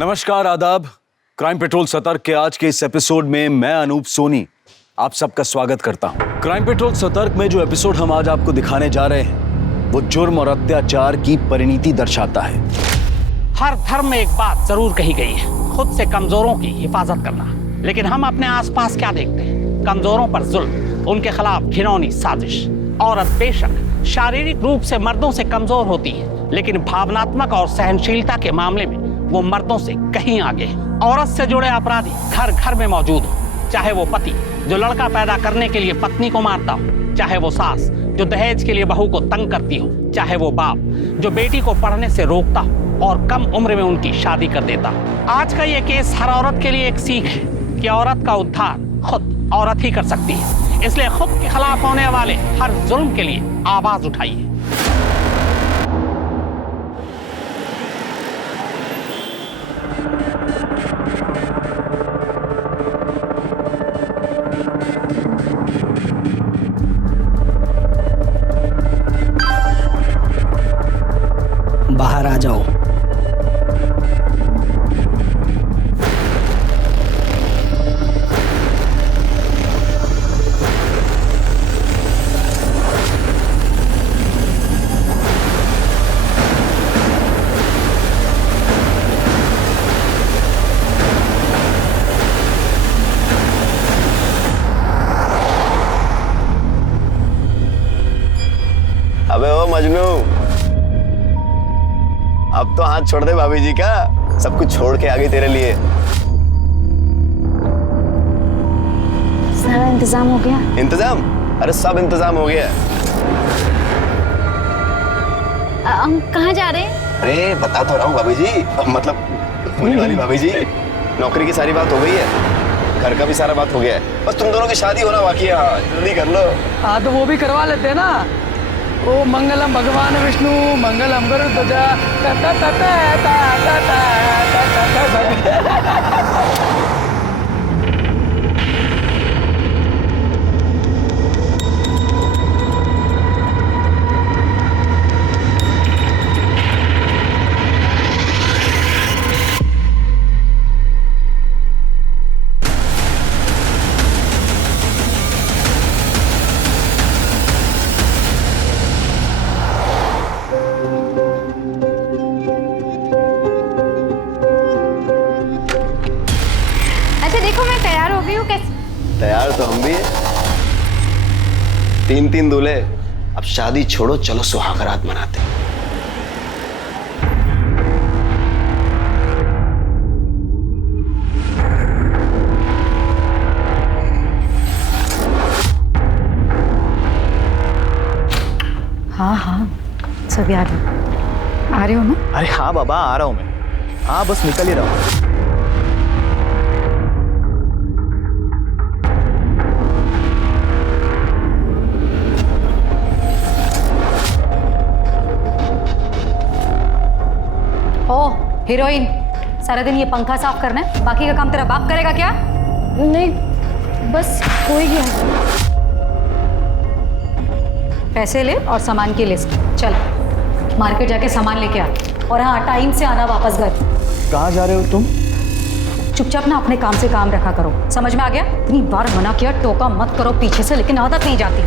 नमस्कार, आदाब। Crime petrol सतर्क के आज के इस एपिसोड में मैं अनूप सोनी आप सबका स्वागत करता हूं। क्राइम पेट्रोल सतर्क में जो एपिसोड हम आज आपको दिखाने जा रहे हैं वो जुर्म और अत्याचार की परिणति दर्शाता है। हर धर्म में एक बात जरूर कही गई है, खुद से कमजोरों की हिफाजत करना। लेकिन हम अपने आसपास क्या देखते हैं? कमजोरों पर जुल्म, उनके खिलाफ घिनौनी साजिश। औरत बेशक शारीरिक रूप से मर्दों से कमजोर होती है, लेकिन भावनात्मक और सहनशीलता के मामले में वो मर्दों से कहीं आगे है। औरत से जुड़े अपराधी घर घर में मौजूद हो, चाहे वो पति जो लड़का पैदा करने के लिए पत्नी को मारता हो, चाहे वो सास जो दहेज के लिए बहू को तंग करती हो, चाहे वो बाप जो बेटी को पढ़ने से रोकता हो और कम उम्र में उनकी शादी कर देता हो। आज का ये केस हर औरत के लिए एक सीख है कि औरत का उद्धार खुद औरत ही कर सकती है। इसलिए खुद के खिलाफ होने वाले हर जुल्म के लिए आवाज उठाइए। बाहर आ जाओ। अबे ओ मजनू, अब तो हाथ छोड़ दे भाभी जी का। सब कुछ छोड़ के आ गई तेरे लिए। सारा इंतजाम हो गया? इंतजाम? अरे सब इंतजाम हो गया। हम कहाँ जा रहे हैं? अरे बता तो रहा हूँ भाभी जी, मतलब होने वाली भाभी जी। नौकरी की सारी बात हो गई है, घर का भी सारा बात हो गया है, बस तुम दोनों की शादी होना बाकी है। हाँ जल्दी कर लो। हाँ तो वो भी करवा लेते हैं ना। ओ मंगलम भगवान विष्णु मंगलम गरुड़ध्वजा। अच्छा देखो मैं तैयार हो गई हूँ। कैसे? तैयार तो हम भी हैं। 3-3 दूल्हे। अब शादी छोड़ो, चलो सुहागरात मनाते हैं। हाँ हाँ सब याद है। आ रहे हो ना? अरे हाँ बाबा, आ रहा हूँ मैं। हाँ बस निकल ही रहा हूँ। ओ हीरोइन, सारा दिन ये पंखा साफ करना है, बाकी का काम तेरा बाप करेगा क्या? नहीं बस हो ही गया। पैसे ले और सामान की लिस्ट। चल मार्केट जाके सामान लेके आ, और हाँ टाइम से आना वापस घर। कहाँ जा रहे हो तुम? चुपचाप ना अपने काम से काम रखा करो, समझ में आ गया? इतनी बार मना किया टोका मत करो पीछे से, लेकिन आदत नहीं जाती।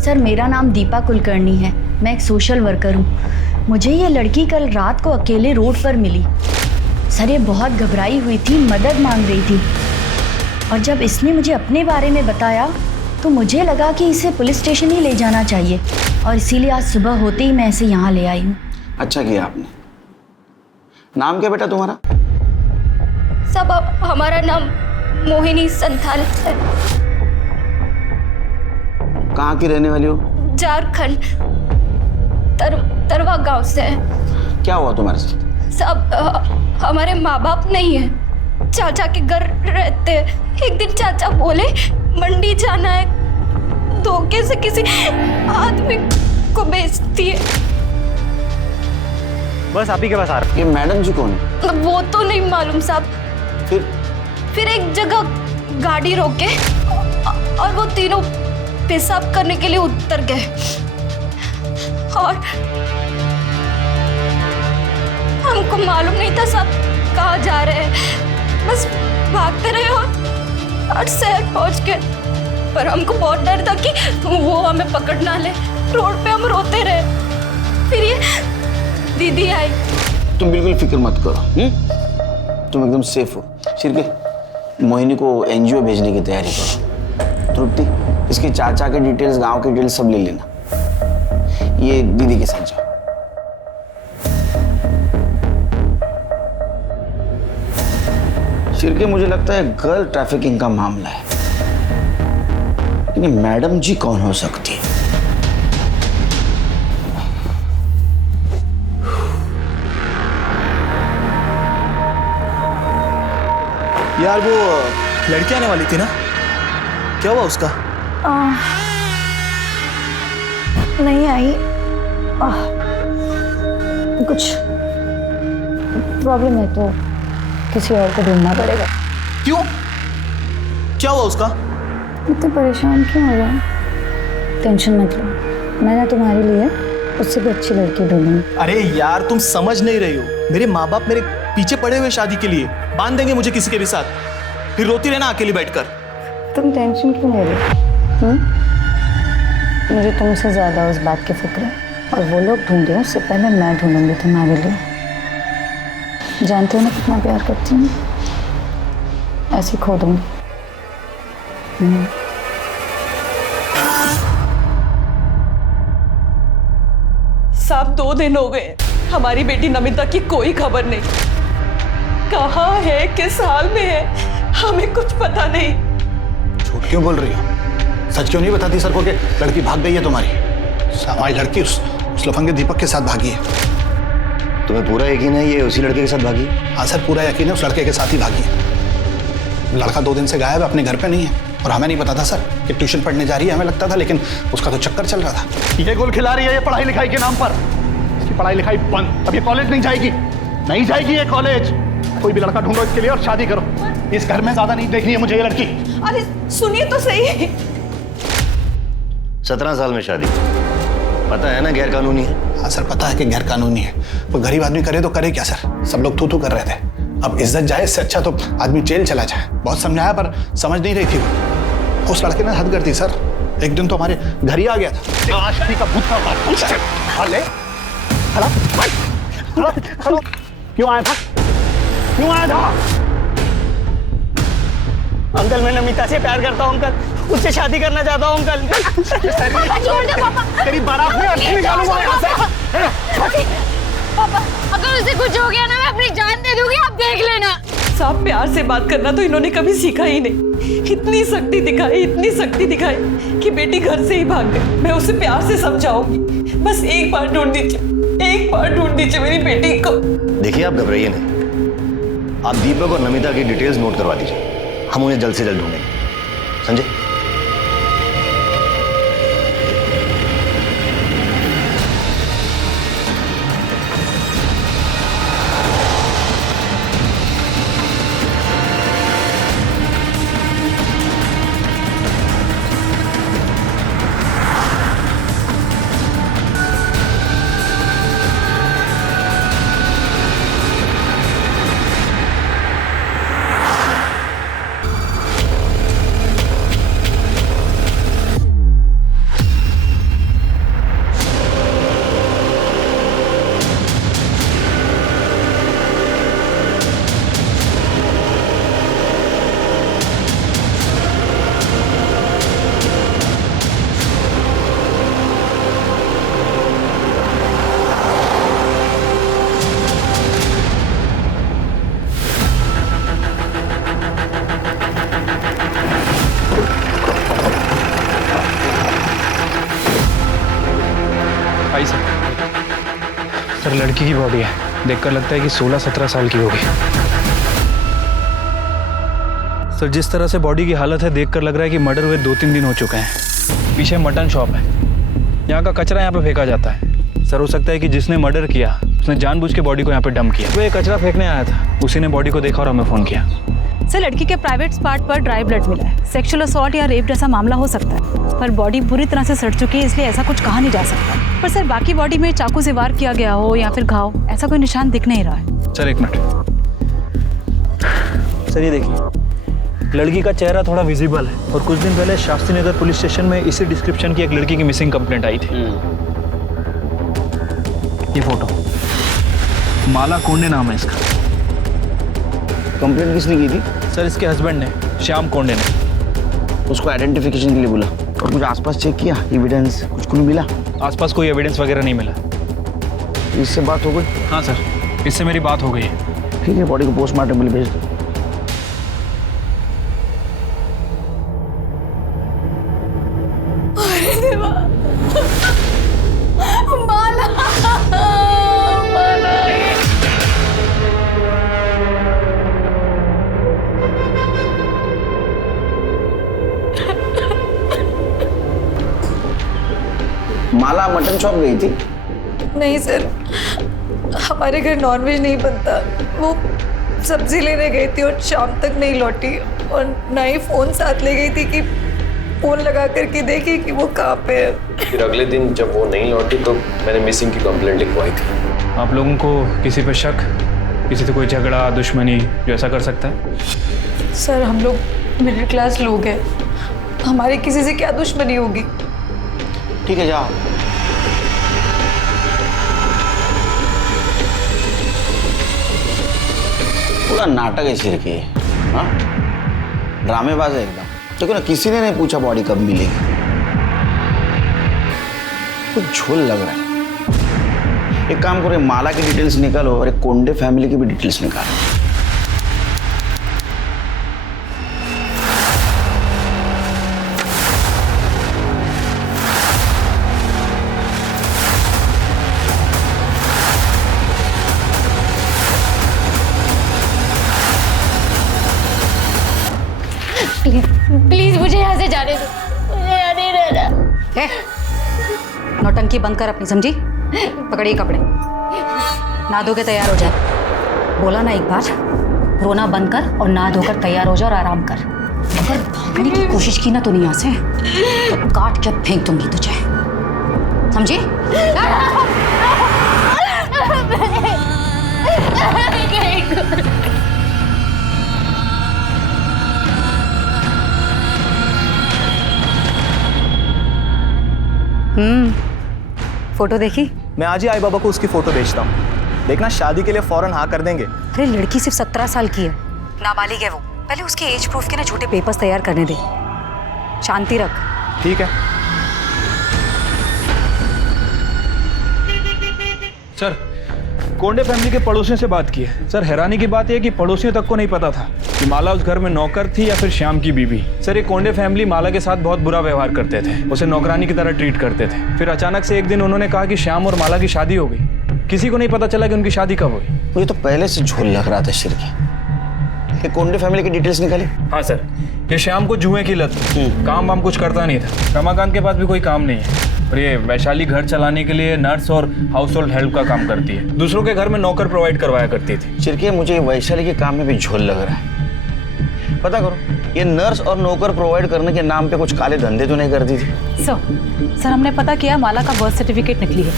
सर मेरा नाम दीपा कुलकर्णी है, मैं एक सोशल वर्कर हूँ। मुझे ये लड़की कल रात को अकेले रोड पर मिली। सर ये बहुत घबराई हुई थी, मदद मांग रही थी, और जब इसने मुझे अपने बारे में बताया तो मुझे लगा कि इसे पुलिस स्टेशन ही ले जाना चाहिए, और इसीलिए आज सुबह होते ही मैं इसे यहाँ ले आई हूँ। अच्छा किया आपने। नाम क्या बेटा तुम्हारा? सब हमारा नाम मोहिनी संथाल है। कहाँ की रहने वाली हो? झारखंड तरवा गांव से है। क्या हुआ तुम्हारे साथ? सब हमारे माँ बाप नहीं है, चाचा के घर रहते हैं। एक दिन चाचा बोले मंडी जाना है, धोखे से किसी आदमी को बेचती है। बस आप ही के पास आ रहा ये मैडम जी कौन है? वो तो नहीं मालूम साहब। फिर एक जगह गाड़ी रोके और वो तीनों पेशाब करने के लिए उतर गए और हमको मालूम नहीं था सब कहाँ जा रहे हैं, बस भागते रहे और शहर पहुंच गए। पर हमको बहुत डर था कि वो हमें पकड़ ना ले। रोड पे हम रोते रहे। फिर ये दीदी आई। तुम बिल्कुल फिक्र मत करो, तुम एकदम सेफ हो। शिरके, मोहिनी को एनजीओ भेजने की तैयारी करो। तृप्ति, इसके चाचा के डिटेल्स, गांव के डिटेल्स सब ले लेना। ये दीदी के साथ जाओ। शिरके, मुझे लगता है गर्ल ट्रैफिकिंग का मामला है, लेकिन मैडम जी कौन हो सकती है? यार वो लड़की आने वाली थी ना, क्या हुआ उसका? नहीं आई। कुछ प्रॉब्लम है तो किसी और को ढूंढना पड़ेगा। क्यों? क्या हुआ उसका? इतने परेशान क्यों हो रहे? टेंशन मत लो, मैं ना तुम्हारे लिए उससे भी अच्छी लड़की ढूंढूंगी। अरे यार तुम समझ नहीं रही हो, मेरे माँ बाप मेरे पीछे पड़े हुए शादी के लिए, बांध देंगे मुझे किसी के भी साथ, फिर रोती रहना अकेली बैठकर। तुम टेंशन क्यों ले रहे हो? मुझे तुमसे ज्यादा उस बात की फिक्र है, और वो लोग ढूंढे उससे पहले मैं ढूंढूंगी तुम्हारे लिए। जानते हो ना कितना प्यार करती हूँ, ऐसे खो दूंगी। साहब 2 दिन हो गए, हमारी बेटी नमिता की कोई खबर नहीं। कहाँ है, किस हाल में है, हमें कुछ पता नहीं। झूठ क्यों बोल रही हो? सच क्यों नहीं बताती सर को कि लड़की भाग गई है तुम्हारी? हमारी लड़की उस लफंगे दीपक के साथ भागी है। तुम्हें पूरा यकीन है ये उसी लड़के के साथ भागी? हाँ सर, पूरा यकीन है उस लड़के के साथ ही भागी है। लड़का 2 दिन से गायब है, अपने घर पे नहीं है, और हमें नहीं पता था सर कि ट्यूशन पढ़ने जा रही है। हमें लगता था, लेकिन उसका तो चक्कर चल रहा था। ये गोल खिला रही है ये पढ़ाई लिखाई के नाम पर। इसकी पढ़ाई लिखाई बंद, अब ये कॉलेज नहीं जाएगी, नहीं जाएगी ये कॉलेज। कोई भी लड़का ढूंढो इसके लिए और शादी करो। इस घर में ज्यादा नहीं देखनी है मुझे ये लड़की। अरे सुनिए तो सही। 17 साल में शादी, पता है ना गैर कानूनी है। हाँ सर, पता है कि गैर कानूनी है, पर गरीब आदमी करे तो करे क्या सर? सब लोग तू कर रहे थे। अब इज्जत जाए, इससे अच्छा तो आदमी जेल चला जाए। बहुत समझाया पर समझ नहीं रही थी वो। उस लड़के ने हद कर दी सर। एक दिन तो हमारे घर ही आ गया था। आशिकी का भूत क्यों आया था? क्यों आया था? अंकल, मैं नमिता से प्यार करता हूँ अंकल, उससे शादी करना चाहता हूँ अंकल। छोड़ दे पापा। तेरी बारात में अर्थी निकालूंगा यहाँ से। पापा, अगर उसे कुछ हो गया ना, मैं अपनी जान दे दूंगी, आप देख लेना। साहब, प्यार से बात करना तो इन्होंने कभी सीखा ही नहीं। इतनी सख्ती दिखाई कि बेटी घर से ही भाग गई। मैं उसे प्यार से समझाऊंगी, बस एक बार ढूंढ दीजिए मेरी बेटी को। देखिए आप घबराइए नहीं, आप दीपक और नमिता की डिटेल्स नोट करवा दीजिए, हम उन्हें जल्द से जल्द ढूंढेंगे। समझे? सर, लड़की की बॉडी है, देखकर लगता है कि 16-17 साल की होगी। सर, जिस तरह से बॉडी की हालत है देखकर लग रहा है कि मर्डर हुए 2-3 दिन हो चुके हैं। पीछे मटन शॉप है, यहाँ का कचरा यहाँ पे फेंका जाता है। सर, हो सकता है कि जिसने मर्डर किया उसने जानबूझ के बॉडी को यहाँ पे डंप किया। वो ये कचरा फेंकने आया था, उसी ने बॉडी को देखा और हमें फोन किया। सर लड़की के प्राइवेट पार्ट पर ड्राई ब्लड मिला है। सेक्सुअल असॉल्ट या रेप जैसा मामला हो सकता है, पर बॉडी पूरी तरह से सड़ चुकी है, इसलिए ऐसा कुछ कहा नहीं जा सकता। पर सर बाकी बॉडी में चाकू से वार किया गया हो या फिर घाव, ऐसा कोई निशान दिख नहीं रहा है। Sir 1 minute. सर ये देखिए, लड़की का चेहरा थोड़ा विजिबल है और कुछ दिन पहले शास्त्री नगर पुलिस स्टेशन में इसी डिस्क्रिप्शन की एक लड़की की मिसिंग कंप्लेंट आई थी। ये फोटो, माला कोंडे नाम है इसका। कंप्लेंट किसने की थी? सर इसके हस्बैंड ने, श्याम कोंडे ने। उसको आइडेंटिफिकेशन के लिए बोला और कुछ आसपास चेक किया, एविडेंस कुछ मिला? आसपास कोई एविडेंस वगैरह नहीं मिला। इससे बात हो गई? हाँ सर, इससे मेरी बात हो गई है। ठीक है, बॉडी को पोस्टमार्टम के लिए भेज दो। माला मटन शॉप गई थी? नहीं सर, हमारे घर नॉनवेज नहीं बनता। वो सब्जी लेने गई थी और शाम तक नहीं लौटी, और ना ही फ़ोन साथ ले गई थी कि फ़ोन लगा करके देखी कि वो कहाँ पे है। फिर अगले दिन जब वो नहीं लौटी तो मैंने मिसिंग की कंप्लेंट लिखवाई थी। आप लोगों को किसी पे शक, किसी से कोई झगड़ा, दुश्मनी जो ऐसा कर सकता है? सर हम लोग मिडिल क्लास लोग हैं, हमारी किसी से क्या दुश्मनी होगी। ठीक है, जाओ। पूरा नाटक है सिर के। हाँ, ड्रामेबाज है एकदम। देखो ना, किसी ने नहीं पूछा बॉडी कब मिलेगी। कुछ झोल लग रहा है। एक काम करो, माला की डिटेल्स निकालो और एक कोंडे फैमिली की भी डिटेल्स निकालो। प्लीज मुझे यहाँ से जाने दो, मुझे यहाँ नहीं रहना। नौटंकी बंद कर अपनी, समझी? पकड़िए कपड़े, नहा धो के तैयार हो जाए। बोला ना एक बार, रोना बंद कर और नहा धोकर तैयार हो जा और आराम कर। अगर भागने की कोशिश की ना तो यहाँ से तो काट के फेंक दूंगी तुझे, समझी? फोटो देखी? मैं आज ही आई बाबा को उसकी फोटो भेजता हूँ। देखना, शादी के लिए फौरन हाँ कर देंगे। अरे लड़की सिर्फ 17 साल की है, नाबालिग है वो। पहले उसके एज प्रूफ के ना झूठे पेपर्स तैयार करने दे। शांति रख। ठीक है सर, कोंडे फैमिली के पड़ोसियों से बात की है। सर हैरानी की बात यह कि पड़ोसियों तक को नहीं पता था कि माला उस घर में नौकर थी या फिर श्याम की बीवी। सर ये कोंडे फैमिली माला के साथ बहुत बुरा व्यवहार करते थे, उसे नौकरानी की तरह ट्रीट करते थे। फिर अचानक से एक दिन उन्होंने कहा कि श्याम और माला की शादी हो गई। किसी को नहीं पता चला कि उनकी शादी कब हुई। मुझे तो पहले से झोल लग रहा था शिर की। ये कोंडे फैमिली की डिटेल्स निकाली? हाँ सर, ये श्याम को जुए की लत, काम वाम कुछ करता नहीं था। रमाकांत के पास भी कोई काम नहीं है और ये वैशाली घर चलाने के लिए नर्स और हाउस होल्ड हेल्प का काम करती है। दूसरों के घर में नौकर प्रोवाइड करवाया करती थी। चिरके, मुझे वैशाली के काम में भी झोल लग रहा है। पता करो, ये नर्स और नौकर प्रोवाइड करने के नाम पे कुछ काले धंधे तो नहीं करती थी? सर हमने पता किया, माला का बर्थ सर्टिफिकेट निकली है।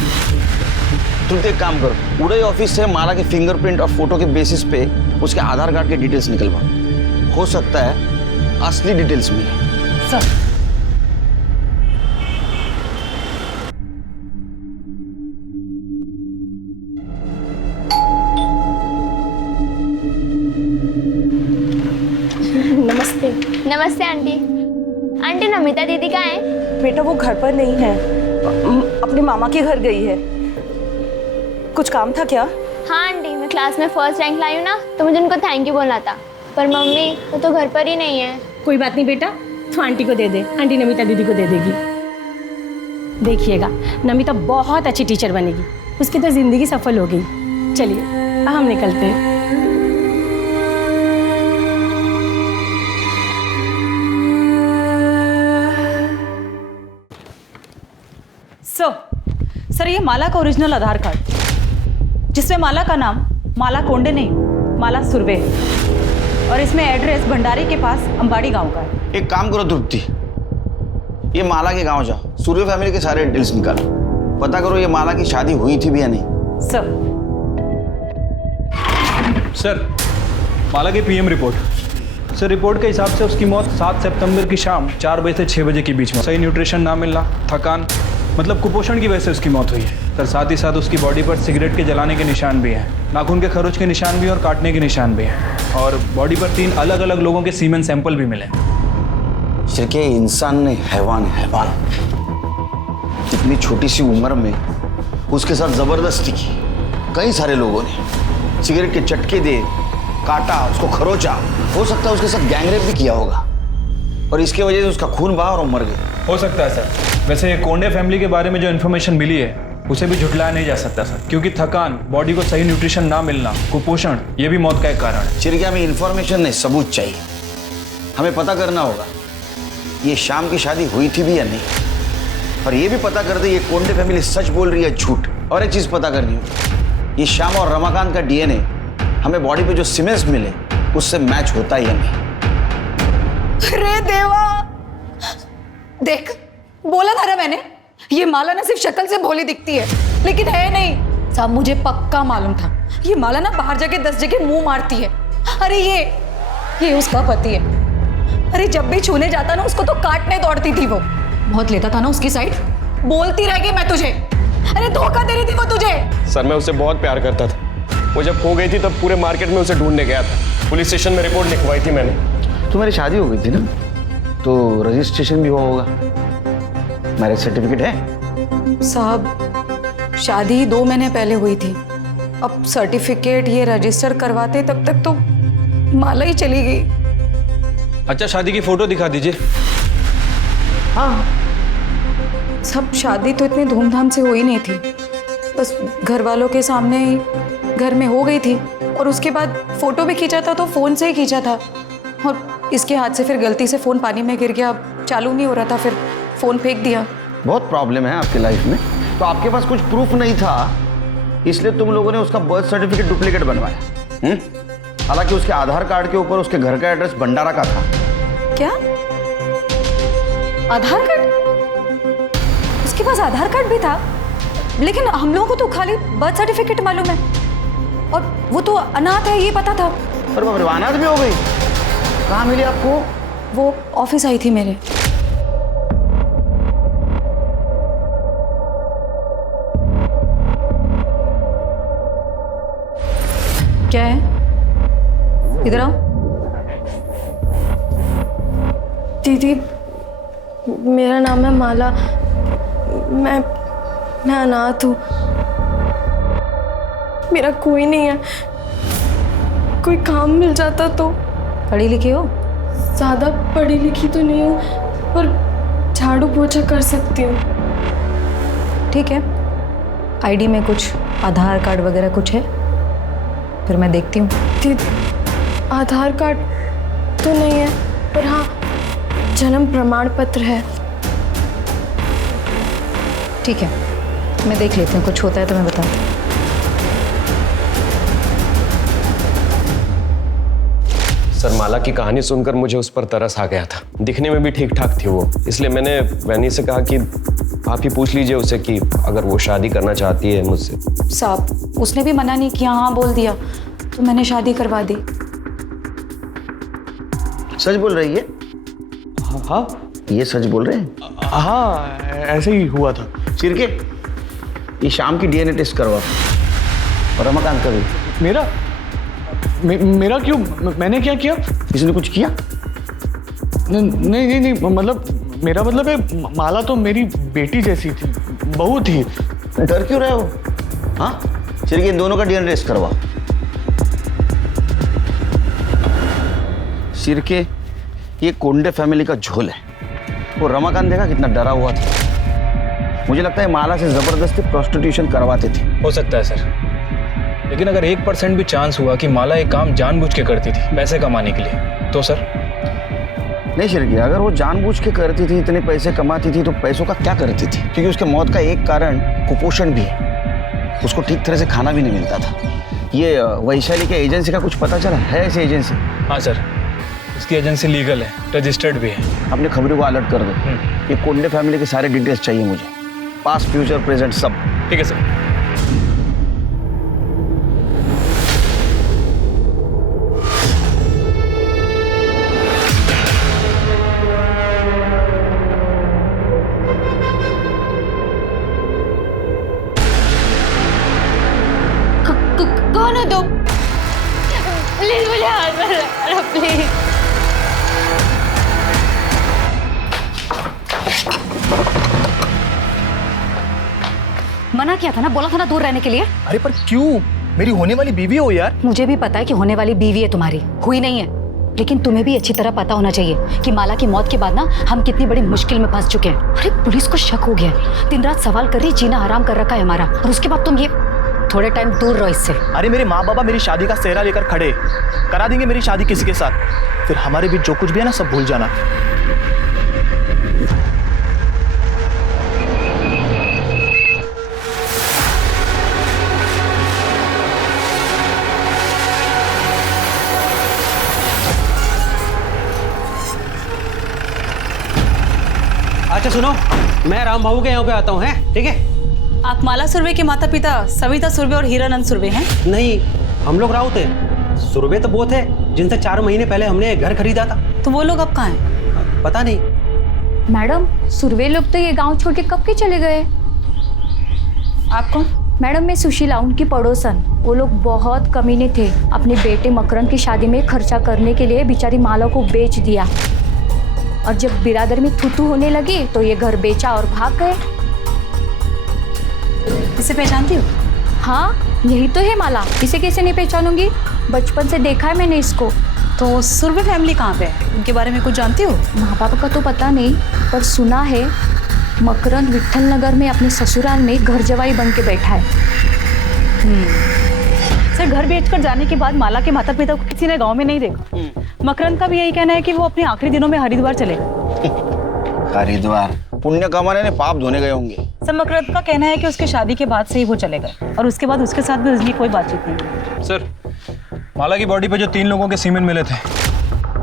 तुम एक काम करो, उड़ई ऑफिस से माला के फिंगरप्रिंट और फोटो के बेसिस पे उसके आधार कार्ड के डिटेल्स निकलवा। हो सकता है असली डिटेल्स मिले। सर नमस्ते। नमस्ते आंटी। आंटी नमिता दीदी कहाँ है? बेटा वो घर पर नहीं है, अपने मामा के घर गई है। कुछ काम था क्या? हाँ आंटी, मैं क्लास में फर्स्ट रैंक लाई हूँ ना, तो मुझे उनको थैंक यू बोलना था। पर मम्मी वो तो घर पर ही नहीं है। कोई बात नहीं बेटा, तो आंटी को दे दे, आंटी नमिता दीदी को दे देगी। देखिएगा नमिता बहुत अच्छी टीचर बनेगी, उसकी तो जिंदगी सफल हो गई। चलिए हम निकलते हैं। सर ये माला का ओरिजिनल आधार कार्ड, जिसमें माला का नाम माला कोंडे नहीं, माला सुर्वे है। और इसमें एड्रेस भंडारी के पास अंबाड़ी गांव का है। एक काम करो तृप्ति, ये माला के गांव जाओ, सूर्य फैमिली के सारे डिटेल्स निकालो, पता करो ये माला की शादी हुई थी भी या नहीं। सर, माला की पीएम रिपोर्ट। सर, रिपोर्ट के हिसाब से उसकी मौत 7 सितंबर की शाम 4 बजे से 6 बजे के बीच में, सही न्यूट्रिशन ना मिलना, थकान, मतलब कुपोषण की वजह से उसकी मौत हुई है। सर, साथ ही साथ उसकी बॉडी पर सिगरेट के जलाने के निशान भी हैं, नाखून के खरोच के निशान भी और काटने के निशान भी हैं, और बॉडी पर 3 अलग अलग लोगों के सीमेन सैंपल भी मिले। सिर्फ इंसान ने हैवान इतनी छोटी सी उम्र में उसके साथ जबरदस्ती की, कई सारे लोगों ने सिगरेट के चटके दे, काटा, उसको खरोचा, हो सकता है उसके साथ गैंगरेप भी किया होगा और इसके वजह से उसका खून बहा और मर गया। हो सकता है सर। वैसे कोंडे फैमिली के बारे में जो इन्फॉर्मेशन मिली है उसे भी झुठलाया नहीं जा सकता सर, क्योंकि थकान, बॉडी को सही न्यूट्रिशन ना मिलना, कुपोषण, ये भी मौत का एक कारण है। चिरकिया, हमें इन्फॉर्मेशन नहीं, सबूत चाहिए। हमें पता करना होगा ये शाम की शादी हुई थी भी या नहीं, और ये भी पता कर दे ये कोंडे फैमिली सच बोल रही है झूठ। और एक चीज पता करनी होगी, ये श्याम और रमाकांत का डीएनए हमें बॉडी पे जो सीमेंट्स मिले उससे मैच होता ही नहीं। अरे देवा, देख, बोला था ना मैंने, ये माला ना सिर्फ शक्ल से भोली दिखती है लेकिन है नहीं। साहब, मुझे पक्का मालूम था ये माला ना बाहर जाके 10 जगह मुंह मारती है। अरे ये उसका पति है। अरे जब भी छूने जाता ना उसको तो काटने दौड़ती थी वो। बहुत लेता था ना उसकी साइड, बोलती रह गई मैं तुझे। अरे धोखा दे रही थी वो तुझे। सर, मैं उससे बहुत प्यार करता था। वो जब खो गई थी तब पूरे मार्केट में उसे ढूंढने गया था। पुलिस स्टेशन में रिपोर्ट लिखवाई थी मैंने। तुम्हारी शादी हो गई थी ना, तो रजिस्ट्रेशन भी हुआ होगा, मैरिज सर्टिफिकेट है? साहब, शादी 2 महीने पहले हुई थी। अब सर्टिफिकेट ये रजिस्टर करवाते तब तक तो माला ही चली गई। अच्छा, शादी की फोटो दिखा दीजिए। हाँ, सब शादी तो इतनी धूमधाम से हो ही नहीं थी, बस घर वालों के सामने ही घर में हो गई थी। और उसके बाद फोटो भी खींचा था तो फोन से ही खींचा था, और इसके हाथ से फिर गलती से फोन पानी में गिर गया, चालू नहीं हो रहा था, फिर फोन फेंक दिया। बहुत प्रॉब्लम है आपकी लाइफ में, तो आपके पास कुछ प्रूफ नहीं था इसलिए तुम लोगों ने उसका बर्थ सर्टिफिकेट डुप्लीकेट बनवाया। हालांकि उसके आधार कार्ड के ऊपर उसके घर का एड्रेस भंडारा का था। क्या आधार कार्ड? उसके पास आधार कार्ड भी था, लेकिन हम लोगों को तो खाली बर्थ सर्टिफिकेट मालूम है, और वो तो अनाथ है ये पता था। पर बाप रे, अनाथ भी हो गई? कहाँ मिली आपको? वो ऑफिस आई थी मेरे। क्या है? इधर आओ। दीदी, मेरा नाम है माला, मैं अनाथ हूँ, मेरा कोई नहीं है। कोई काम मिल जाता तो। पढ़ी लिखी हो? ज़्यादा पढ़ी लिखी तो नहीं हूँ, पर झाड़ू पोछा कर सकती हूँ। ठीक है, आईडी में कुछ आधार कार्ड वगैरह कुछ है? फिर मैं देखती हूँ। आधार कार्ड तो नहीं है, पर हाँ जन्म प्रमाण पत्र है। ठीक है, मैं देख लेती हूँ, कुछ होता है तो मैं बताऊँ। सर, माला की कहानी सुनकर मुझे उस पर तरस आ गया था। दिखने में भी ठीक ठाक थी वो, इसलिए मैंने वैनी से कहा कि आप ही पूछ लीजिए उसे कि अगर वो शादी करना चाहती है मुझसे। साहब, उसने भी मना नहीं किया, हाँ बोल दिया, तो मैंने शादी करवा दी। सच बोल रही है? हाँ, ये सच बोल रहे हैं? हाँ, ऐसे ही हुआ था। चिरके, ये शाम की डीएनए टेस्ट करवा, और रमाकांत का भी। मेरा क्यों? मैंने क्या किया? इसने कुछ किया? नहीं, मतलब मेरा मतलब है माला तो मेरी बेटी जैसी थी, बहू थी। डर क्यों रहे हो? हाँ, चिरके, इन दोनों का डीएनए टेस्ट करवा। चिरके, ये कोंडे फैमिली का झोल है। वो रमाकांत देखा कितना डरा हुआ था। मुझे लगता है माला से जबरदस्ती प्रोस्टिट्यूशन करवाते थे। हो सकता है सर, लेकिन अगर 1% भी चांस हुआ कि माला एक काम जानबूझ के करती थी पैसे कमाने के लिए, तो सर? नहीं शिरकी, अगर वो जानबूझ के करती थी, इतने पैसे कमाती थी, तो पैसों का क्या करती थी? क्योंकि उसके मौत का एक कारण कुपोषण भी है। उसको ठीक तरह से खाना भी नहीं मिलता था। ये वैशाली के एजेंसी का कुछ पता चला है? ऐसी एजेंसी? हाँ सर, उसकी एजेंसी लीगल है, रजिस्टर्ड भी है। अपने खबरों को अलर्ट कर दो। ये कोंडे फैमिली के सारे डिटेल्स चाहिए मुझे, पास्ट फ्यूचर प्रेजेंट सब। ठीक है सर। कौन हो तुम? प्लीज मुझे हाथ में लगा, प्लीज। मना किया था ना, बोला था ना दूर रहने के लिए। अरे पर क्यों? मेरी होने वाली बीवी हो यार। मुझे भी पता है कि होने वाली बीवी है तुम्हारी, हुई नहीं है। लेकिन तुम्हें भी अच्छी तरह पता होना चाहिए कि माला की मौत के बाद ना हम कितनी बड़ी मुश्किल में फंस चुके हैं। अरे पुलिस को शक हो गया है, दिन रात सवाल कर रही, जीना हराम कर रखा है हमारा, और उसके बाद तुम ये थोड़े टाइम दूर रहो इससे। अरे मेरे माँ बाबा मेरी शादी का सेहरा लेकर खड़े, करा देंगे मेरी शादी किसी के साथ, फिर हमारे बीच जो कुछ भी है ना सब भूल जाना। अच्छा सुनो, मैं राम बाबू के यहाँ पे आता हूँ, हैं? ठीक है? आप माला सुरवे के माता पिता सविता सुरवे और हीरानंद सुरवे हैं? नहीं, हम लोग राउत हैं। सुरवे तो वो थे जिनसे 4 महीने पहले हमने घर खरीदा था। तो वो लोग अब कहाँ हैं? पता नहीं। मैडम, सुरवे लोग तो ये गांव छोड़ के कब के चले गए? आप कौन? मैडम, मैं सुशीला, उनकी पड़ोसन। वो लोग बहुत कमीने थे, अपने बेटे मकरंद की शादी में खर्चा करने के लिए बेचारी माला को बेच दिया, और जब बिरादर में थूथू होने लगी तो ये घर बेचा और भाग गए। इसे पहचानती हो? हाँ, यही तो है माला। इसे कैसे नहीं पहचानूंगी? बचपन से देखा है मैंने इसको। तो सुरवे फैमिली कहाँ पे है? उनके बारे में कुछ जानती हो? माँ बाप का तो पता नहीं, पर सुना है मकरंद विट्ठल नगर में अपने ससुराल में घर जवाई बन के बैठा है। सर, घर बेचकर जाने के बाद माला के माता पिता को किसी ने गांव में नहीं देखा। मकरंद का भी यही कहना है कि वो अपने आखिरी दिनों में हरिद्वार चले गए। हरिद्वार पुण्य कमाने ने पाप धोने गए होंगे। सर, मकरंद का कहना है कि उसकी शादी के बाद से ही वो चले गए, और उसके बाद उसके साथ भी उसकी कोई बातचीत नहीं। सर, माला की बॉडी पे जो 3 लोगों के सीमेन मिले थे,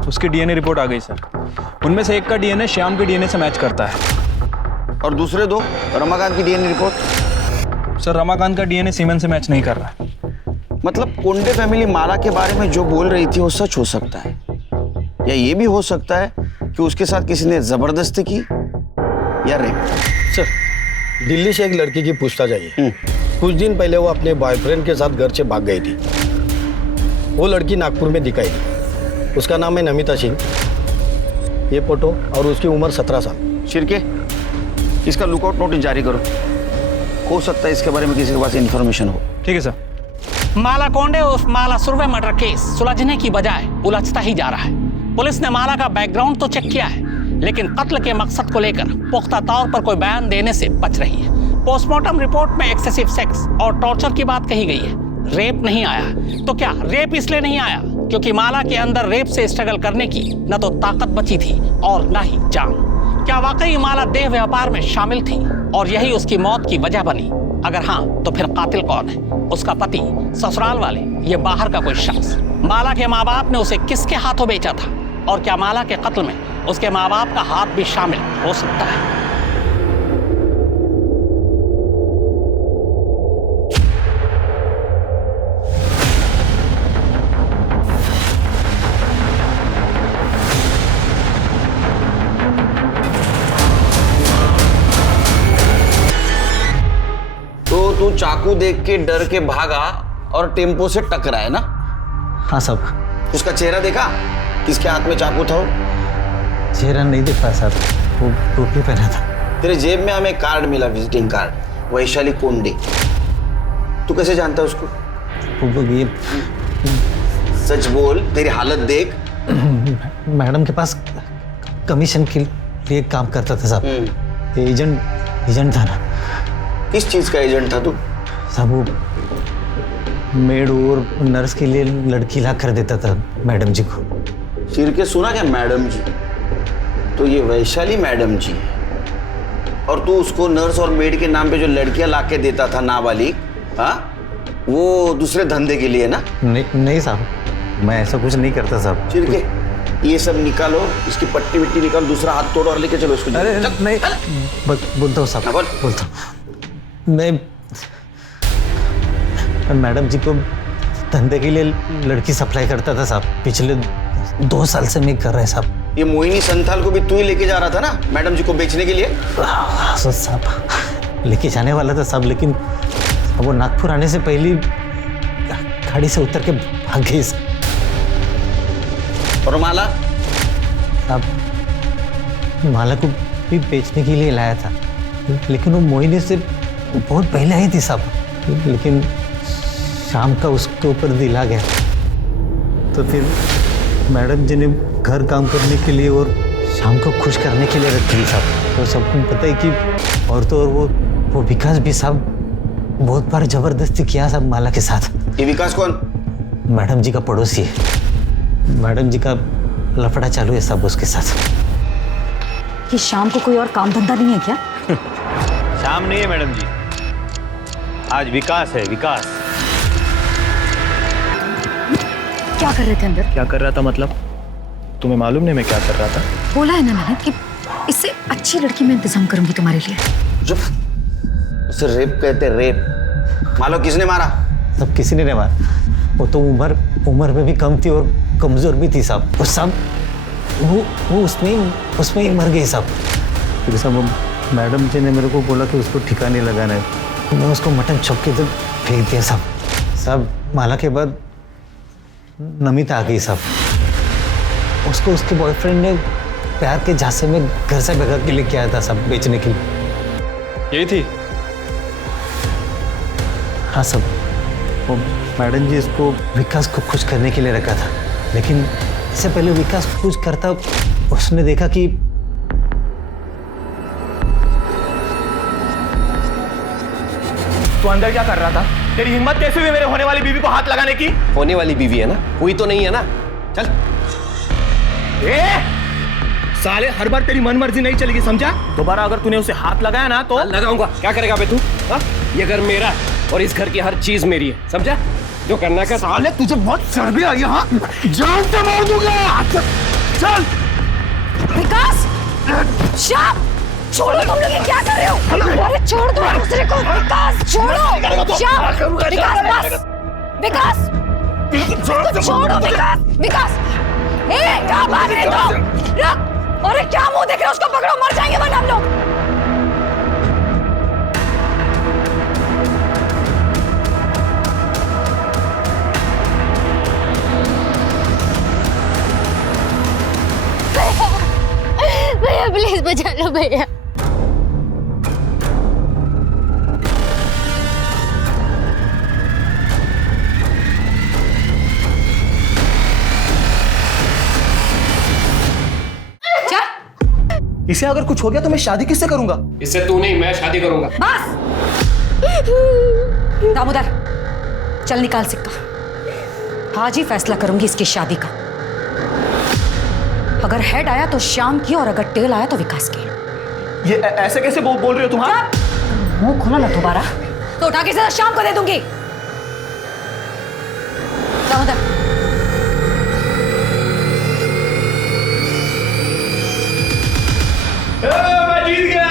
उसकी डीएनए रिपोर्ट आ गई सर। उनमें से एक का डीएनए श्याम के डीएनए से मैच करता है। और दूसरे 2 रमाकांत की डीएनए रिपोर्ट? सर, रमाकांत का डीएनए सीमेन से मैच नहीं कर रहा है। मतलब कोंडे फैमिली माला के बारे में जो बोल रही थी वो सच हो सकता है, या ये भी हो सकता है कि उसके साथ किसी ने जबरदस्ती की या रेप। सर, दिल्ली से एक लड़की की पूछताछ आई है। कुछ दिन पहले वो अपने बॉयफ्रेंड के साथ घर से भाग गई थी। वो लड़की नागपुर में दिखाई दी। उसका नाम है नमिता सिंह। ये फोटो, और उसकी उम्र 17 साल। शिरके, इसका लुकआउट नोटिस जारी करो, हो सकता है इसके बारे में किसी के पास इन्फॉर्मेशन हो। ठीक है सर। माला कोंडे उस माला सुरवे मर्डर केस सुलझने की बजाय उलझता ही जा रहा है। पुलिस ने माला का बैकग्राउंड तो चेक किया है, लेकिन कत्ल के मकसद को लेकर पुख्ता तौर पर कोई बयान देने से बच रही है। पोस्टमार्टम रिपोर्ट में एक्सेसिव सेक्स और टॉर्चर की बात कही गई है, रेप नहीं आया। तो क्या रेप इसलिए नहीं आया क्योंकि माला के अंदर रेप से स्ट्रगल करने की न तो ताकत बची थी और न ही जान? क्या वाकई माला देह व्यापार में शामिल थी और यही उसकी मौत की वजह बनी? अगर हाँ, तो फिर कातिल कौन है? उसका पति, ससुराल वाले, ये बाहर का कोई शख्स? माला के माँ बाप ने उसे किसके हाथों बेचा था? और क्या माला के कत्ल में उसके माँ बाप का हाथ भी शामिल हो सकता है? तो तू चाकू देख के डर के भागा और टेम्पो से टकरा है ना? हाँ साहब। उसका चेहरा देखा? किसके हाथ में चाकू था? चेहरा नहीं देख पाया साहब, वो टोपी पहना था। तेरे जेब में हमें कार्ड मिला, विजिटिंग कार्ड, वैशाली कोंडे। तू कैसे जानता है उसको? वो सच बोल, तेरी हालत देख। मैडम के पास कमीशन के लिए काम करता था साहब। एजेंट था ना। किस चीज का एजेंट था तू? साहब, वो मेड और नर्स के लिए लड़की ला कर देता था मैडम जी को। सिर के सुना क्या मैडम जी? तो ये वैशाली मैडम जी है, और तू उसको नर्स और मेड के नाम पे जो लड़कियां ला के देता था नाबालिग, हाँ? वो दूसरे धंधे के लिए ना? नहीं साहब, मैं ऐसा कुछ नहीं करता साहब। चिरके ये सब निकालो, इसकी पट्टी विट्टी निकालो, दूसरा हाथ तोड़ो और लेके चलो इसको। अरे नहीं, बोलता हूँ साहब, बोलता हूँ। मैं मैडम जी को धंधे के लिए लड़की सप्लाई करता था साहब। पिछले 2 साल से मैं कर रहा है साहब। ये मोहिनी संथाल को भी तू ही लेके जा रहा था ना मैडम जी को बेचने के लिए? हाँ साहब, लेके जाने वाला था साहब, लेकिन वो नागपुर आने से पहले गाड़ी से उतर के भाग गई। और माला? साहब, माला को भी बेचने के लिए लाया था, लेकिन वो मोहिनी से बहुत पहले आई थी साहब। लेकिन शाम का उसके ऊपर दिल आ गया, तो फिर मैडम जी ने घर काम करने के लिए और शाम को खुश करने के लिए रखी साहब। तो सबको पता है कि और तो और वो विकास भी साहब बहुत बार जबरदस्ती किया साहब माला के साथ। ये विकास कौन? मैडम जी का पड़ोसी है। मैडम जी का लफड़ा चालू है साहब उसके साथ। ये शाम को कोई और काम धंधा नहीं है क्या? शाम नहीं है मैडम जी, आज विकास है, विकास। क्या कर रहे थे अंदर? क्या कर रहा था मतलब? तुम्हें मालूम नहीं मैं क्या कर रहा था? बोला है ना मैंने कि इससे अच्छी लड़की मैं इंतजाम करूंगी तुम्हारे लिए। चुप, उसे रेप कहते, रेप। मालो किसने मारा? सब किसी ने नहीं मारा। वो तो उम्र में भी कम थी और कमजोर भी थी साहब। वो सब वो उसमें ही मर गई साहब। फिर साहब मैडम जी ने मेरे को बोला कि उसको ठिकाने लगाना है। मैं उसको मटन चौक के तरफ फेंक दिया साहब। साहब माला के बाद नमिता आ गई साहब। उसको उसके बॉयफ्रेंड ने प्यार के झांसे में घर से भगा के लेके आया था साहब बेचने के लिए। यही थी? हाँ साहब, वो मैडम जी इसको विकास को खुश करने के लिए रखा था, लेकिन इससे पहले विकास को खुश करता उसने देखा कि तू अंदर क्या कर रहा था? तेरी हिम्मत कैसे हुई मेरे होने वाली बीवी को हाथ लगाने की? होने वाली बीवी है ना, हुई तो नहीं है ना। चल। साले हर बार तेरी मन मर्जी नहीं चलेगी, समझा? दोबारा अगर तूने उसे हाथ लगाया ना तो लगाऊंगा। क्या करेगा बे तू? ये घर मेरा और इस घर की हर चीज मेरी है, समझा? जो करना कर। साले तुझे बहुत चर्बी आई है, हाँ? जान से मार दूंगा। चल। विकास! श्याम! छोड़ो, तुम लोग ये क्या कर रहे हो? अरे छोड़ दो दूसरे को। विकास छोड़ो। श्याम! विकास बस! विकास! छोड़ो विकास! विकास! क्या भाग रहे तुम? रुक! अरे क्या मुंह देख रहे हो? उसको पकड़ो, मर जाएंगे वरना हम लोग। भैया प्लीज बचा लो भैया। इसे अगर कुछ हो गया तो मैं शादी किससे करूंगा? इससे तू नहीं, मैं शादी करूंगा। बस! दामोदर, चल निकाल सिक्का। आज ही फैसला करूंगी इसकी शादी का। अगर हेड आया तो श्याम की और अगर टेल आया तो विकास की। ये ऐसे कैसे बोल रहे हो तुम? मुंह खोला ना दोबारा तो उठा के सीधा शाम को दे दूंगी। दामोदर, मैं जीत गया।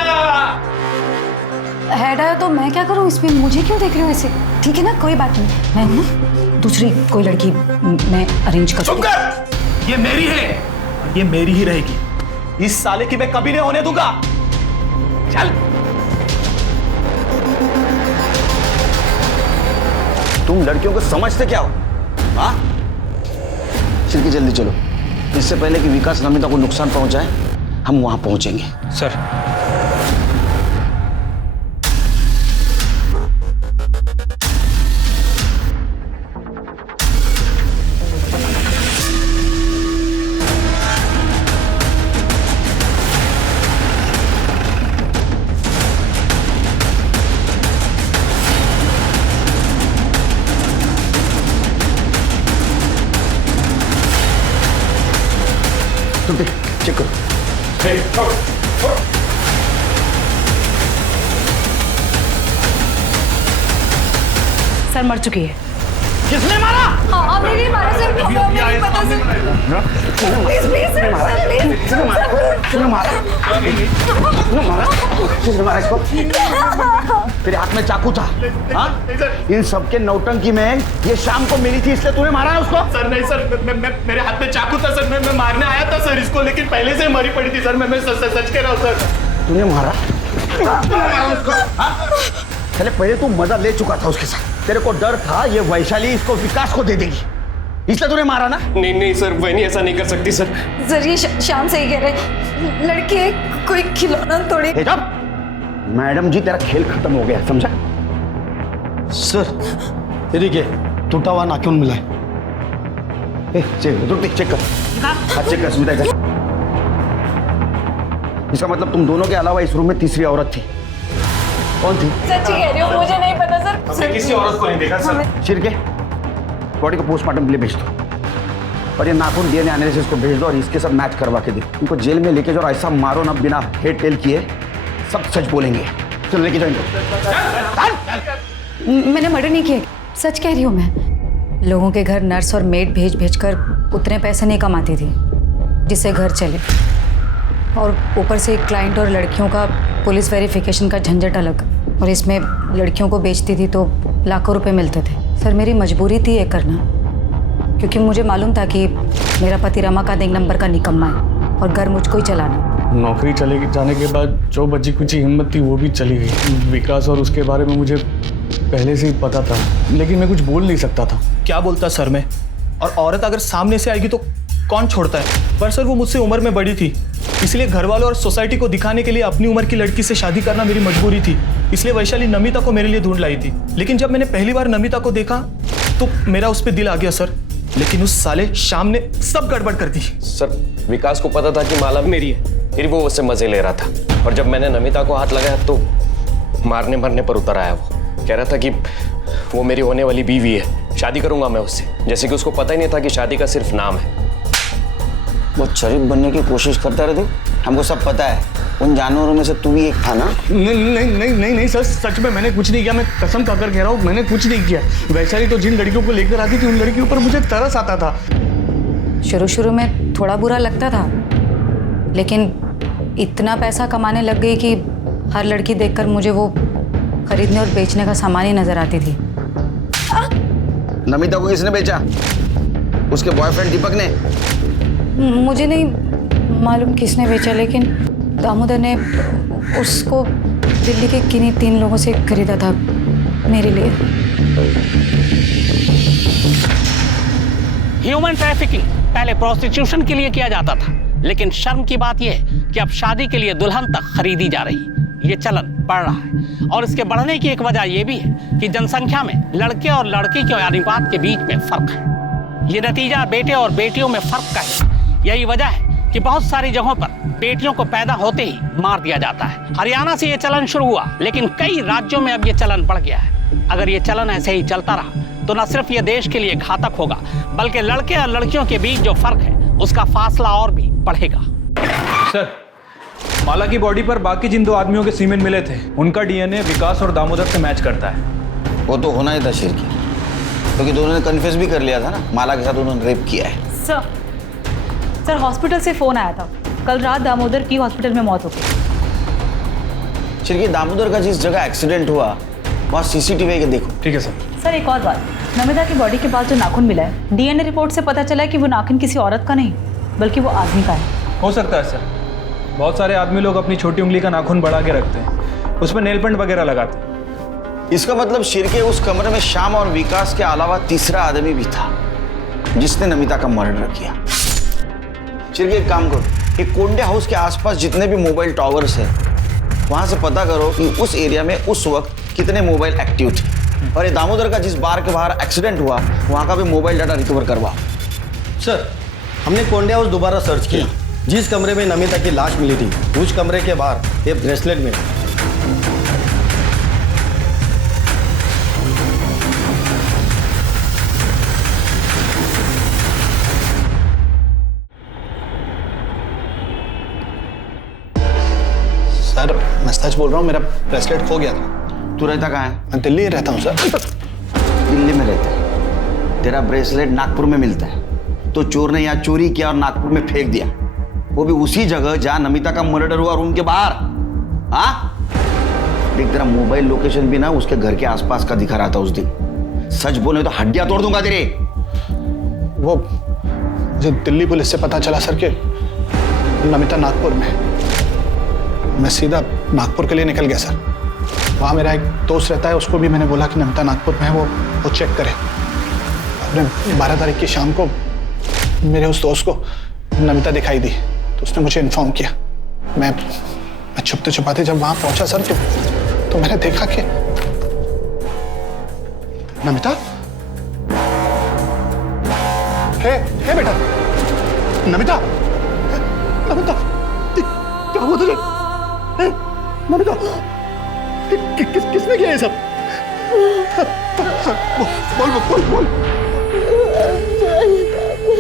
हेड आया तो मैं क्या करूं इसमें? मुझे क्यों देख रहे हो ऐसे? ठीक है ना, कोई बात नहीं। मैं ना दूसरी कोई लड़की मैं अरेंज कर। चुप कर! ये मेरी है, ये मेरी ही रहेगी। इस साले की मैं कभी नहीं होने दूंगा। चल। तुम लड़कियों को समझते क्या हो? हाँ? चिरके जल्दी चलो, इससे पहले कि विकास नमिता को नुकसान पहुंचाए हम वहां पहुंचेंगे। सर। चेक करो। सर मर चुकी है। किसने मारा? आपने नहीं मारा सर, हमें नहीं पता sir. Please please sir, please. किसने मारा इसको? तेरे हाथ में चाकू था, हाँ? इन सबके नौटंकी में ये शाम को मिली थी, इसलिए तूने मारा है उसको? सर नहीं सर, मेरे हाथ में चाकू था सर, मैं मारने आया था सर इसको, लेकिन पहले से मरी पड़ी थी सर। मैं सच कह रहा हूँ सर। तूने मारा? चले पहले तू मजा ले चुका था उसके साथ, तेरे को डर था ये वैशाली इसको विकास को दे देगी, इसलिए तूने मारा ना? नहीं सर, वैनी ऐसा नहीं कर सकती सर। सर ये श्याम सही कह रहे, लड़की है, कोई खिलौना थोड़ी। मैडम जी तेरा खेल खत्म हो गया, समझा? सर ये देखिए टूटा हुआ नाखून मिला है। चेक कर, हाँ चेक कर स्मिता इधर। इसका मतलब तुम दोनों के अलावा इस रूम में तीसरी औरत थी। कौन थी? सच्ची कह रही हूँ, मुझे नहीं पता सर। हमने किसी औरत को नहीं देखा सर। छिड़के बॉडी को पोस्टमार्टम के लिए भेज दो, और ये नाखून डीएनए एनालिसिस को भेज दो, और इसके सब मैच करवा के दे। उनको जेल में लेके जाओ और ऐसा मारो ना बिना हेड टेल किए, सब सच बोलेंगे। चल लेके जाओ इनको। मैंने मर्डर नहीं किया, सच कह रही हूँ मैं। लोगों के घर नर्स और मेड भेज कर उतने पैसे नहीं कमाती थी जिससे घर चले, और ऊपर से क्लाइंट और लड़कियों का पुलिस वेरिफिकेशन का झंझट अलग, और इसमें लड़कियों को बेचती थी तो लाखों रुपए मिलते थे। सर मेरी मजबूरी थी ये करना, क्योंकि मुझे मालूम था कि मेरा पति रमाकांत एक नंबर का निकम्मा है और घर मुझको ही चलाना। नौकरी चले जाने के बाद जो बची कुची हिम्मत थी वो भी चली गई। विकास और उसके बारे में मुझे पहले से ही पता था, लेकिन मैं कुछ बोल नहीं सकता था। क्या बोलता सर मैं? और औरत अगर सामने से आएगी तो कौन छोड़ता है? पर सर वो मुझसे उम्र में बड़ी थी, इसलिए घर वालों और सोसाइटी को दिखाने के लिए अपनी उम्र की लड़की से शादी करना मेरी मजबूरी थी। इसलिए वैशाली नमिता को मेरे लिए ढूंढ लाई थी। लेकिन जब मैंने पहली बार नमिता को देखा तो मेरा उस पर दिल आ गया सर, लेकिन उस साले शाम ने सब गड़बड़ कर दी। सर विकास को पता था कि माला मेरी है, फिर वो उससे मजे ले रहा था, और जब मैंने नमिता को हाथ लगाया तो मारने मरने पर उतर आया। वो कह रहा था कि वो मेरी होने वाली बीवी है, शादी करूंगा मैं उससे, जैसे कि उसको पता ही नहीं था कि शादी का सिर्फ नाम है। वो शरीफ बनने की कोशिश करता रहे, हमको सब पता है। उन जानवरों में से तू भी एक था ना? नहीं सर, सच में मैंने कुछ नहीं किया। मैं कसम खाकर कह रहा हूँ, मैंने कुछ नहीं किया। वैशाली तो जिन लड़कियों को लेकर आती थी उन लड़कियों पर मुझे तरस आता था। शुरू में थोड़ा बुरा लगता था, लेकिन इतना पैसा कमाने लग गई कि हर लड़की देखकर मुझे वो खरीदने और बेचने का सामान ही नजर आती थी। नमिता को किसने बेचा? उसके बॉयफ्रेंड दीपक ने? मुझे नहीं मालूम किसने बेचा, लेकिन दामोदर ने उसको दिल्ली के किन्हीं 3 लोगों से खरीदा था मेरे लिए। ह्यूमन ट्रैफिकिंग पहले प्रोस्टिट्यूशन के लिए किया जाता था, लेकिन शर्म की बात यह है कि अब शादी के लिए दुल्हन तक खरीदी जा रही। ये चलन बढ़ रहा है, और इसके बढ़ने की एक वजह यह भी है कि जनसंख्या में लड़के और लड़की के अनुपात के बीच में फर्क है। ये नतीजा बेटे और बेटियों में फर्क का है। यही वजह है कि बहुत सारी जगहों पर बेटियों को पैदा होते ही मार दिया जाता है। हरियाणा से ये चलन शुरू हुआ, लेकिन कई राज्यों में अब ये चलन बढ़ गया है। अगर ये चलन ऐसे ही चलता रहा तो न सिर्फ ये देश के लिए घातक होगा, बल्कि लड़के और लड़कियों के बीच जो फर्क है उसका फासला और भी बढ़ेगा। सर माला की बॉडी पर बाकी जिन 2 आदमियों के सीमेंट मिले थे, उनका डीएनए विकास और दामोदर से मैच करता है। वो तो होना ही था शिरकी, क्योंकि दोनों ने कन्फेस भी कर लिया था ना, माला के साथ उन्होंने रेप किया है। सर हॉस्पिटल से फोन आया था, कल रात दामोदर की हॉस्पिटल में मौत हो गई। शिरकी दामोदर का जिस जगह एक्सीडेंट हुआ वहाँ सीसीटीवी के देखो। ठीक है सर। सर एक और बात, नमिता की बॉडी के पास जो नाखून मिला है, डीएनए रिपोर्ट से पता चला है कि वो नाखून किसी औरत का नहीं बल्कि वो आदमी का है। हो सकता है सर, बहुत सारे आदमी लोग अपनी छोटी उंगली का नाखून बढ़ा के रखते हैं, उसमें नेल पेंट वगैरह लगाते हैं। इसका मतलब शिरके उस कमरे में श्याम और विकास के अलावा तीसरा आदमी भी था जिसने नमिता का मर्डर किया। शिरके एक काम करो, एक कोंडे हाउस के आसपास जितने भी मोबाइल टावर्स हैं वहां से पता करो कि उस एरिया में उस वक्त कितने मोबाइल एक्टिव थे, और ये दामोदर का जिस बार के बाहर एक्सीडेंट हुआ वहां का भी मोबाइल डाटा रिकवर करवाओ। सर हमने कोंडे हाउस दोबारा सर्च किया, जिस कमरे में नमिता की लाश मिली थी उस कमरे के बाहर एक ब्रेसलेट मिला। सर मैं सच बोल रहा हूँ, मेरा ब्रेसलेट खो गया था। तू रहता कहाँ है? मैं दिल्ली रहता हूँ सर। दिल्ली में रहता है, तेरा ब्रेसलेट नागपुर में मिलता है, तो चोर ने यहाँ चोरी किया और नागपुर में फेंक दिया, वो भी उसी जगह जहां नमिता का मर्डर हुआ, रूम के बाहर। हाँ देख, तेरा मोबाइल लोकेशन भी ना उसके घर के आसपास का दिखा रहा था उस दिन। सच बोले तो हड्डियां तोड़ दूंगा तेरे। वो मुझे दिल्ली पुलिस से पता चला सर कि नमिता नागपुर में। मैं सीधा नागपुर के लिए निकल गया सर। वहाँ मेरा एक दोस्त रहता है, उसको भी मैंने बोला कि नमिता नागपुर में है, वो चेक करे। अपने 12 तारीख की शाम को मेरे उस दोस्त को नमिता दिखाई दी, तो उसने मुझे इन्फॉर्म किया। मैं छुपते छुपाते जब वहाँ पहुँचा सर, तो मैंने देखा कि नमिता, हे बेटा, नमिता, नमिता, क्या हुआ तुझे? नमिता, किसने किया ये सब? बोल।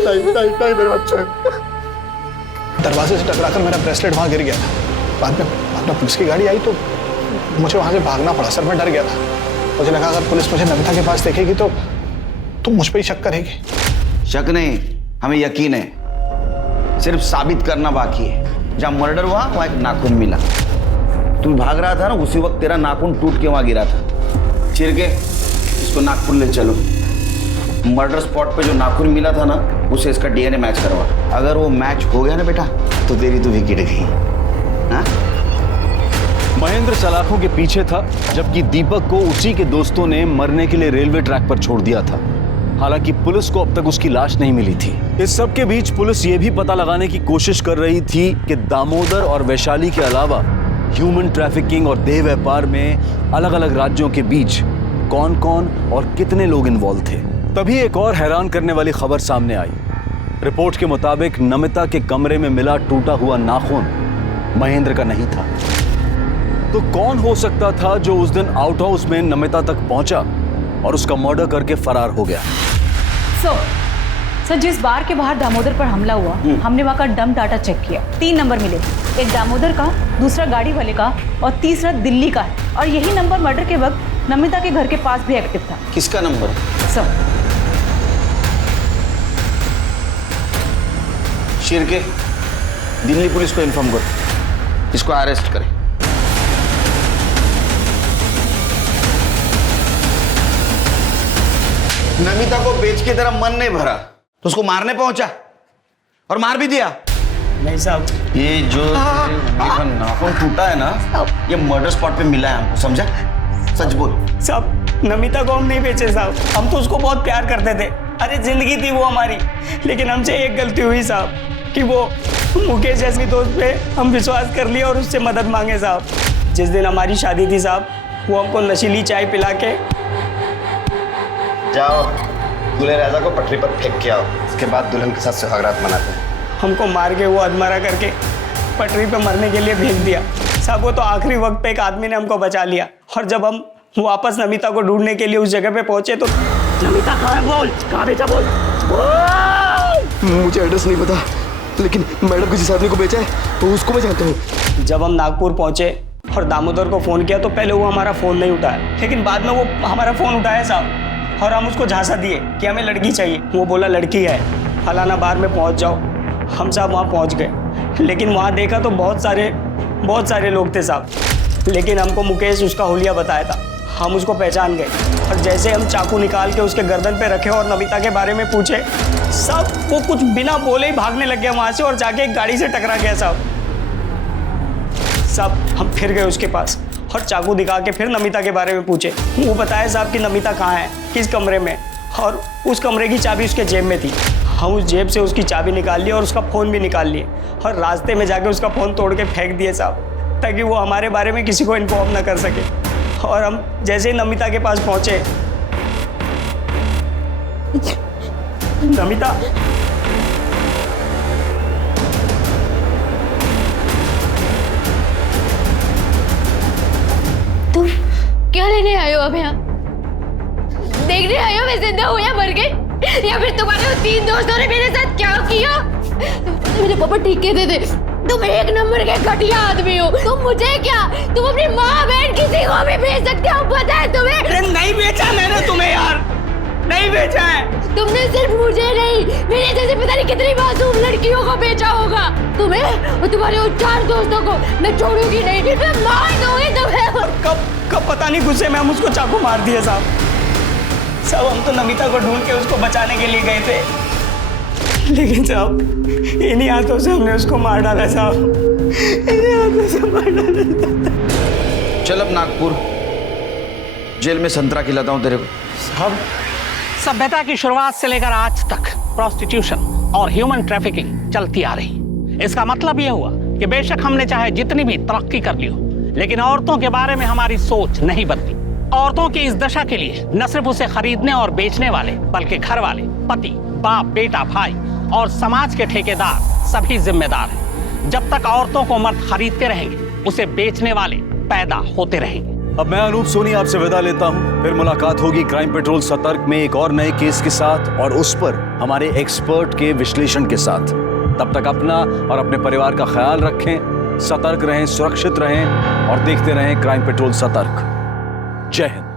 नहीं मेरे बच्चे। दरवाजे से टकराकर मेरा ब्रेसलेट वहां गिर गया था। बाद में पुलिस की गाड़ी आई तो मुझे वहां से भागना पड़ा सर। मैं डर गया था, मुझे लगा अगर पुलिस मुझे नमिता के पास देखेगी तो मुझ पर ही शक करेगी। शक नहीं, हमें यकीन है, सिर्फ साबित करना बाकी है। जहां मर्डर हुआ वहां एक नाखून मिला, तू भाग रहा था ना, उसी वक्त तेरा नाखून टूट के वहां गिरा था। चिर के इसको नागपुर ले चलो, मर्डर स्पॉट पे जो नाखून मिला था ना, उसे इसका डीएनए मैच करवा। अगर वो मैच हो गया ना बेटा, तो तेरी तो विकेट गई। हाँ? महेंद्र सलाखों के पीछे था, जबकि दीपक को उसी के दोस्तों ने मरने के लिए रेलवे ट्रैक पर छोड़ दिया था। हालांकि पुलिस को अब तक उसकी लाश नहीं मिली थी। इस सब के बीच पुलिस ये भी पता लगाने की कोशिश कर रही थी कि दामोदर और वैशाली के अलावा ह्यूमन ट्रैफिकिंग और देह व्यापार में अलग अलग राज्यों के बीच कौन कौन और कितने लोग इन्वॉल्व थे। तभी एक और हैरान करने वाली खबर सामने आई। रिपोर्ट के मुताबिक नमिता के कमरे में मिला टूटा हुआ नाखून महेंद्र का नहीं था। तो कौन हो सकता था जो उस दिन आउट हाउस में नमिता तक पहुंचा और उसका मर्डर करके फरार हो गया? सर जिस बार के बाहर दामोदर पर हमला हुआ, हमने वहाँ का डम डाटा चेक किया। 3 नंबर मिले, एक दामोदर का, दूसरा गाड़ी वाले का और तीसरा दिल्ली का है। और यही नंबर मर्डर के वक्त नमिता के घर के पास भी एक्टिव था। किसका number? Sir Shirke, Delhi police को इन्फॉर्म करो, इसको अरेस्ट करें। नमिता को बेच के तेरा मन नहीं भरा तो उसको मारने पहुंचा और मार भी दिया। नहीं साहब, ये जो नाखून टूटा है ना, ये मर्डर स्पॉट पे मिला है हमको, समझा? सच बोल। साहब नमिता को हम नहीं बेचे साहब, हम तो उसको बहुत प्यार करते थे। अरे जिंदगी थी वो हमारी, लेकिन हमसे एक गलती हुई साहब कि वो मुकेश जैसी दोस्त पे हम विश्वास कर लिया और उससे मदद मांगे साहब। जिस दिन हमारी शादी थी साहब, वो हमको नशीली चाय पिला के, जाओ दूल्हे राजा को पटरी पर फेंक के आओ, इसके बाद दुल्हन के साथ सुहागरात मनाते हैं। हमको मार के वो अधमरा करके पटरी पे मरने के लिए भेज दिया साहब। वो तो आखिरी वक्त पे एक आदमी ने हमको बचा लिया। और जब हम वापस नमिता को ढूंढने के लिए उस जगह पे पहुंचे तो नमिता कहाँ है? बोल, कहाँ बेचा? बोल। मुझे एड्रेस नहीं पता, लेकिन मैडम को जिस आदमी को बेचा है तो उसको मैं जानता हूँ। जब हम नागपुर पहुंचे और दामोदर को फ़ोन किया तो पहले वो हमारा फ़ोन नहीं उठाया, लेकिन बाद में वो हमारा फ़ोन उठाया साहब। और हम उसको झांसा दिए कि हमें लड़की चाहिए। वो बोला लड़की है, फलाना बार में पहुंच जाओ। हम साहब वहाँ पहुँच गए, लेकिन वहाँ देखा तो बहुत सारे लोग थे साहब। लेकिन हमको मुकेश उसका हुलिया बताया था, हम उसको पहचान गए। और जैसे हम चाकू निकाल के उसके गर्दन पे रखे और नमिता के बारे में पूछे, सब वो कुछ बिना बोले ही भागने लग गया वहाँ से और जाके एक गाड़ी से टकरा गया साहब। हम फिर गए उसके पास और चाकू दिखा के फिर नमिता के बारे में पूछे। वो बताया साहब कि नमिता कहाँ है, किस कमरे में, और उस कमरे की चाबी उसके जेब में थी। हम उस जेब से उसकी चाबी निकाल ली और उसका फ़ोन भी निकाल लिए और रास्ते में जाके उसका फ़ोन तोड़ के फेंक दिए साहब, ताकि वो हमारे बारे में किसी को इन्फॉर्म ना कर सके। और हम जैसे ही नमिता के पास पहुँचे, नमिता तुम क्या लेने आए हो अब यहाँ? देखने आए हो मैं जिंदा हूँ या मर गई? या फिर तुम्हारे 3 दोस्तों ने मेरे साथ क्या किया? मेरे पापा ठीक कहते थे, तुम 1 नंबर के घटिया आदमी हो। तुम मुझे क्या, तुम अपनी माँ बहन किसी को भी भेज सकते हो, पता है तुम्हें? अरे नहीं बेचा मैंने तुम्हें यार, नहीं बेचा है। तुमने सिर्फ मुझे नहीं, मेरे जैसे पता नहीं कितनी मासूम लड़कियों को बेचा होगा। तुम्हें और तुम्हारे उन 4 दोस्तों को मैं छोड़ूंगी नहीं, मैं मार दूंगी तुम्हें। कब पता नहीं गुस्से में हम उसको चाकू मार दिए साहब। हम तो नमिता को ढूंढ के उसको बचाने के लिए गए थे, लेकिन साहब इन्हीं हाथों से हमने उसको मार डाला साहब, इन्हीं हाथों से मार डाला। चल अब नागपुर जेल में संतरा खिलाता हूँ तेरे को। साहब, सभ्यता की शुरुआत से लेकर आज तक प्रोस्टिट्यूशन और ह्यूमन ट्रैफिकिंग चलती आ रही। इसका मतलब यह हुआ कि बेशक हमने चाहे जितनी भी तरक्की कर ली हो, लेकिन औरतों के बारे में हमारी सोच नहीं बदली। औरतों की इस दशा के लिए न सिर्फ उसे खरीदने और बेचने वाले, बल्कि घर वाले, पति, बाप, बेटा, भाई और समाज के ठेकेदार सभी जिम्मेदार हैं। जब तक औरतों को मर्द खरीदते रहेंगे, उसे बेचने वाले पैदा होते रहेंगे। अब मैं अनूप सोनी आपसे विदा लेता हूं। फिर मुलाकात होगी क्राइम पेट्रोल सतर्क में एक और नए केस के साथ और उस पर हमारे एक्सपर्ट के विश्लेषण के साथ। तब तक अपना और अपने परिवार का ख्याल रखें, सतर्क रहें, सुरक्षित रहें और देखते रहें क्राइम पेट्रोल सतर्क। जय हिंद।